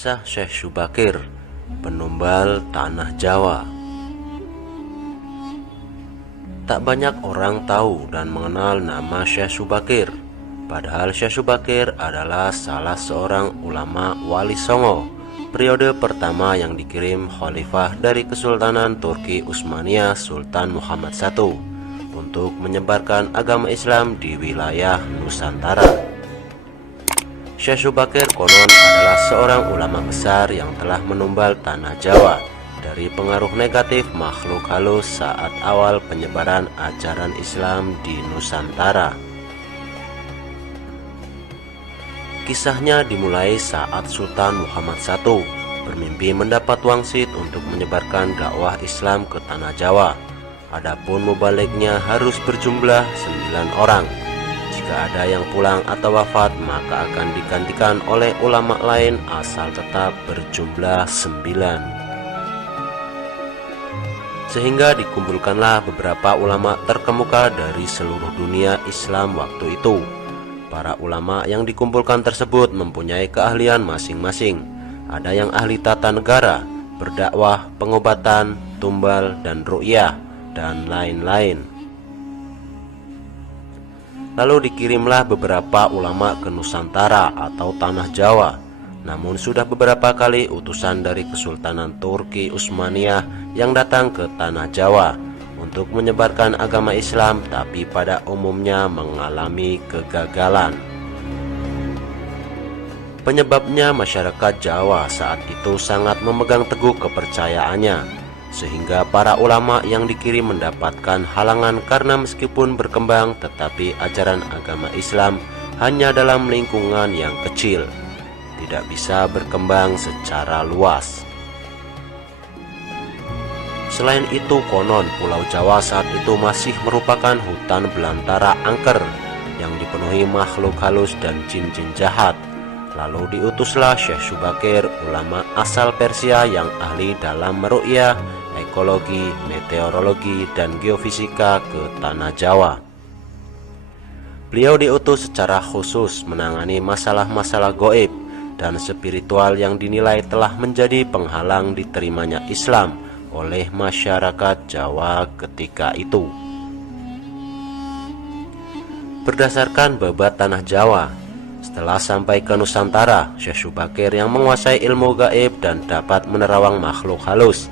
Kisah Syekh Syubakir, penumbal tanah Jawa. Tak banyak orang tahu dan mengenal nama Syekh Syubakir. Padahal Syekh Syubakir adalah salah seorang ulama Wali Songo, periode pertama yang dikirim khalifah dari Kesultanan Turki Utsmaniyah Sultan Muhammad I untuk menyebarkan agama Islam di wilayah Nusantara. Syekh Syubakir konon adalah seorang ulama besar yang telah menumbal tanah Jawa dari pengaruh negatif makhluk halus saat awal penyebaran ajaran Islam di Nusantara. Kisahnya dimulai saat Sultan Muhammad I bermimpi mendapat wangsit untuk menyebarkan dakwah Islam ke tanah Jawa. Adapun mubaliknya harus berjumlah 9 orang. Jika ada yang pulang atau wafat, maka akan digantikan oleh ulama lain asal tetap berjumlah 9. Sehingga dikumpulkanlah beberapa ulama terkemuka dari seluruh dunia Islam waktu itu. Para ulama yang dikumpulkan tersebut mempunyai keahlian masing-masing. Ada yang ahli tata negara, berdakwah, pengobatan, tumbal, dan ru'yah, dan lain-lain. Lalu dikirimlah beberapa ulama ke Nusantara atau tanah Jawa. Namun sudah beberapa kali utusan dari Kesultanan Turki Utsmaniyah yang datang ke tanah Jawa untuk menyebarkan agama Islam, tapi pada umumnya mengalami kegagalan. Penyebabnya masyarakat Jawa saat itu sangat memegang teguh kepercayaannya, sehingga para ulama yang dikirim mendapatkan halangan karena meskipun berkembang tetapi ajaran agama Islam hanya dalam lingkungan yang kecil, tidak bisa berkembang secara luas. Selain itu, konon Pulau Jawa saat itu masih merupakan hutan belantara angker yang dipenuhi makhluk halus dan jin-jin jahat. Lalu diutuslah Syekh Syubakir, ulama asal Persia yang ahli dalam meru'yah, ekologi, meteorologi, dan geofisika ke tanah Jawa. Beliau diutus secara khusus menangani masalah-masalah goib dan spiritual yang dinilai telah menjadi penghalang diterimanya Islam oleh masyarakat Jawa ketika itu. Berdasarkan babat tanah Jawa, setelah sampai ke Nusantara, Syekh Syubakir yang menguasai ilmu gaib dan dapat menerawang makhluk halus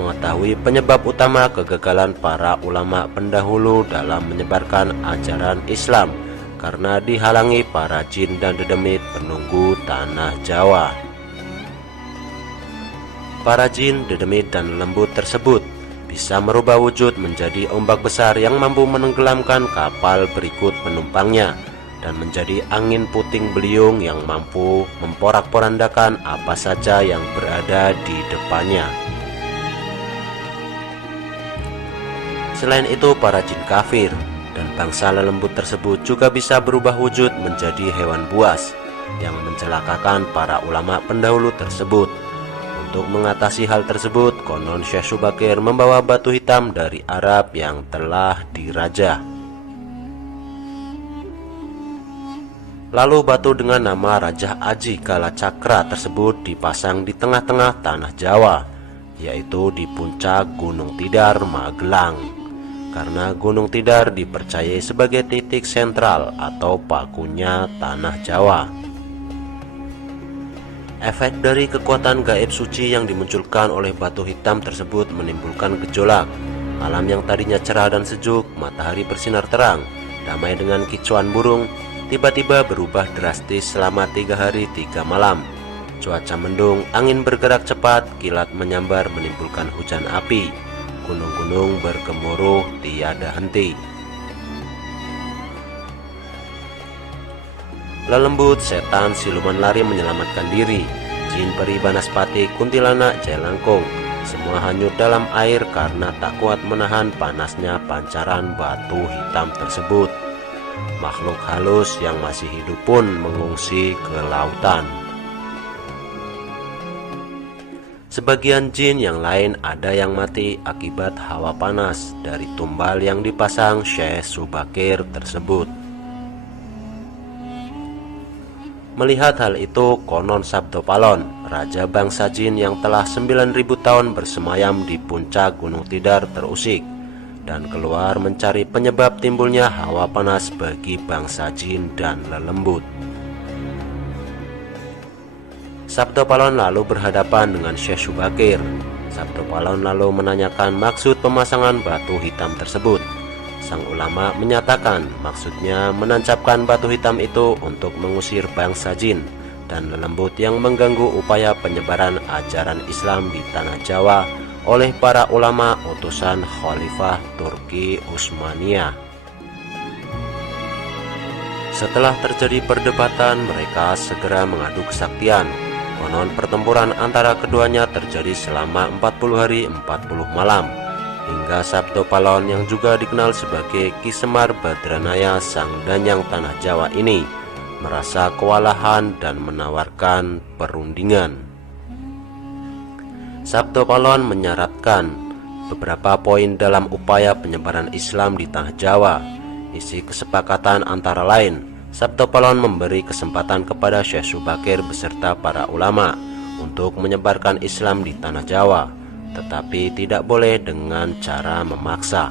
mengetahui penyebab utama kegagalan para ulama pendahulu dalam menyebarkan ajaran Islam karena dihalangi para jin dan dedemit penunggu tanah Jawa. Para jin, dedemit, dan lembut tersebut bisa merubah wujud menjadi ombak besar yang mampu menenggelamkan kapal berikut penumpangnya dan menjadi angin puting beliung yang mampu memporak-porandakan apa saja yang berada di depannya. Selain itu, para jin kafir dan bangsa lelembut tersebut juga bisa berubah wujud menjadi hewan buas yang mencelakakan para ulama pendahulu tersebut. Untuk mengatasi hal tersebut, konon Syekh Syubakir membawa batu hitam dari Arab yang telah dirajah. Lalu batu dengan nama Raja Aji Kala Cakra tersebut dipasang di tengah-tengah tanah Jawa, yaitu di puncak Gunung Tidar, Magelang. Karena Gunung Tidar dipercayai sebagai titik sentral atau pakunya tanah Jawa. Efek dari kekuatan gaib suci yang dimunculkan oleh batu hitam tersebut menimbulkan gejolak. Alam yang tadinya cerah dan sejuk, matahari bersinar terang, damai dengan kicauan burung, tiba-tiba berubah drastis selama 3 hari 3 malam. Cuaca mendung, angin bergerak cepat, kilat menyambar menimbulkan hujan api. Gunung-gunung bergemuruh tiada henti. Lelembut, setan, siluman lari menyelamatkan diri. Jin, peri, banaspati, kuntilanak, jelangkung, semua hanyut dalam air karena tak kuat menahan panasnya pancaran batu hitam tersebut. Makhluk halus yang masih hidup pun mengungsi ke lautan. Sebagian jin yang lain ada yang mati akibat hawa panas dari tumbal yang dipasang Syekh Syubakir tersebut. Melihat hal itu, konon Sabdo Palon, raja bangsa jin yang telah 9.000 tahun bersemayam di puncak Gunung Tidar terusik dan keluar mencari penyebab timbulnya hawa panas bagi bangsa jin dan lelembut. Sabto Palon lalu berhadapan dengan Syekh Syubakir. Sabto Palon lalu menanyakan maksud pemasangan batu hitam tersebut. Sang ulama menyatakan maksudnya menancapkan batu hitam itu untuk mengusir bangsa jin dan lelembut yang mengganggu upaya penyebaran ajaran Islam di tanah Jawa oleh para ulama utusan Khalifah Turki Utsmaniyah. Setelah terjadi perdebatan, mereka segera mengadu kesaktian. Konon pertempuran antara keduanya terjadi selama 40 hari 40 malam, hingga Sabto Palon yang juga dikenal sebagai Ki Semar Badranaya Sang Danyang Tanah Jawa ini merasa kewalahan dan menawarkan perundingan. Sabto Palon menyaratkan beberapa poin dalam upaya penyebaran Islam di tanah Jawa. Isi kesepakatan antara lain, Sabto Palon memberi kesempatan kepada Syekh Syubakir beserta para ulama untuk menyebarkan Islam di tanah Jawa, tetapi tidak boleh dengan cara memaksa.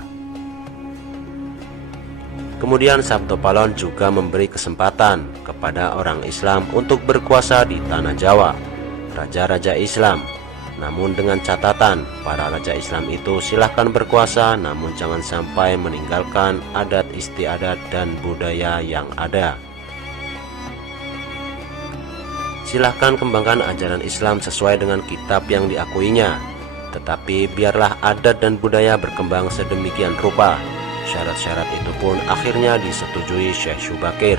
Kemudian Sabto Palon juga memberi kesempatan kepada orang Islam untuk berkuasa di tanah Jawa, raja-raja Islam. Namun dengan catatan, para raja Islam itu silahkan berkuasa, namun jangan sampai meninggalkan adat istiadat dan budaya yang ada. Silahkan kembangkan ajaran Islam sesuai dengan kitab yang diakuinya, tetapi biarlah adat dan budaya berkembang sedemikian rupa. Syarat-syarat itu pun akhirnya disetujui Syekh Syubakir.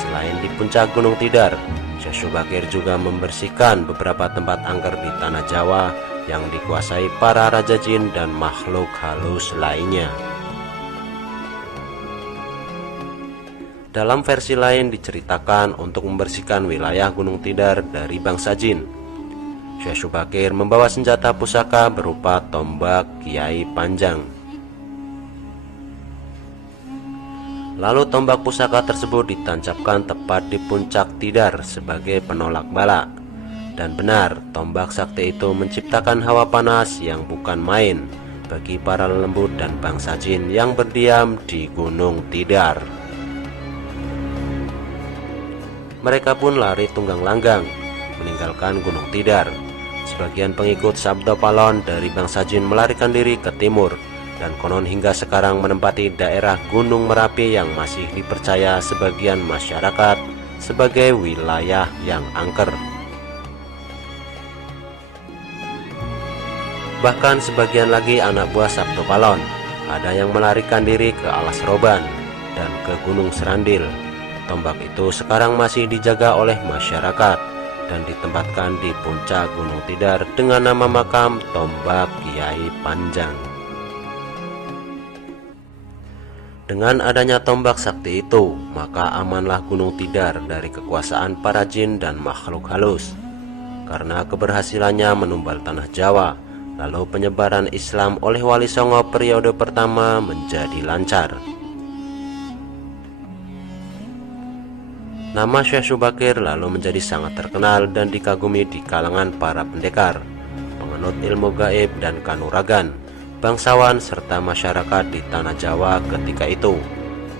Selain di puncak Gunung Tidar, Syekh Syubakir juga membersihkan beberapa tempat angker di tanah Jawa yang dikuasai para raja jin dan makhluk halus lainnya. Dalam versi lain diceritakan untuk membersihkan wilayah Gunung Tidar dari bangsa jin, Syekh Syubakir membawa senjata pusaka berupa tombak Kiai Panjang. Lalu tombak pusaka tersebut ditancapkan tepat di puncak Tidar sebagai penolak bala. Dan benar, tombak sakti itu menciptakan hawa panas yang bukan main bagi para lembut dan bangsa jin yang berdiam di Gunung Tidar. Mereka pun lari tunggang langgang meninggalkan Gunung Tidar. Sebagian pengikut Sabto Palon dari bangsa jin melarikan diri ke timur, dan konon hingga sekarang menempati daerah Gunung Merapi yang masih dipercaya sebagian masyarakat sebagai wilayah yang angker. Bahkan sebagian lagi anak buah Sabto Palon ada yang melarikan diri ke Alas Roban dan ke Gunung Serandil. Tombak itu sekarang masih dijaga oleh masyarakat dan ditempatkan di puncak Gunung Tidar dengan nama makam Tombak Kiai Panjang. Dengan adanya tombak sakti itu, maka amanlah Gunung Tidar dari kekuasaan para jin dan makhluk halus. Karena keberhasilannya menumbal tanah Jawa, lalu penyebaran Islam oleh Wali Songo periode pertama menjadi lancar. Nama Syekh Syubakir lalu menjadi sangat terkenal dan dikagumi di kalangan para pendekar, penganut ilmu gaib dan kanuragan, bangsawan serta masyarakat di tanah Jawa ketika itu,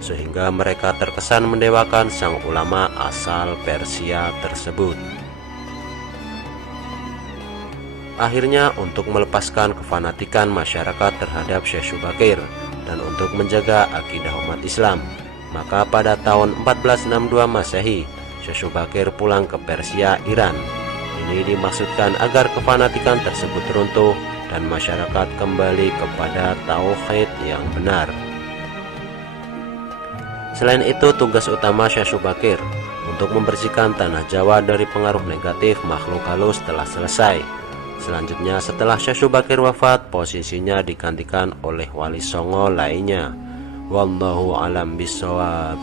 sehingga mereka terkesan mendewakan sang ulama asal Persia tersebut. Akhirnya, untuk melepaskan kefanatikan masyarakat terhadap Syekh Syubakir dan untuk menjaga akidah umat Islam, maka pada tahun 1462 Masehi, Syekh Syubakir pulang ke Persia, Iran. Ini dimaksudkan agar kefanatikan tersebut runtuh dan masyarakat kembali kepada tauhid yang benar. Selain itu, tugas utama Syekh Syubakir untuk membersihkan tanah Jawa dari pengaruh negatif makhluk halus telah selesai. Selanjutnya, setelah Syekh Syubakir wafat, posisinya digantikan oleh Wali Songo lainnya. Wallahu alam bishawab.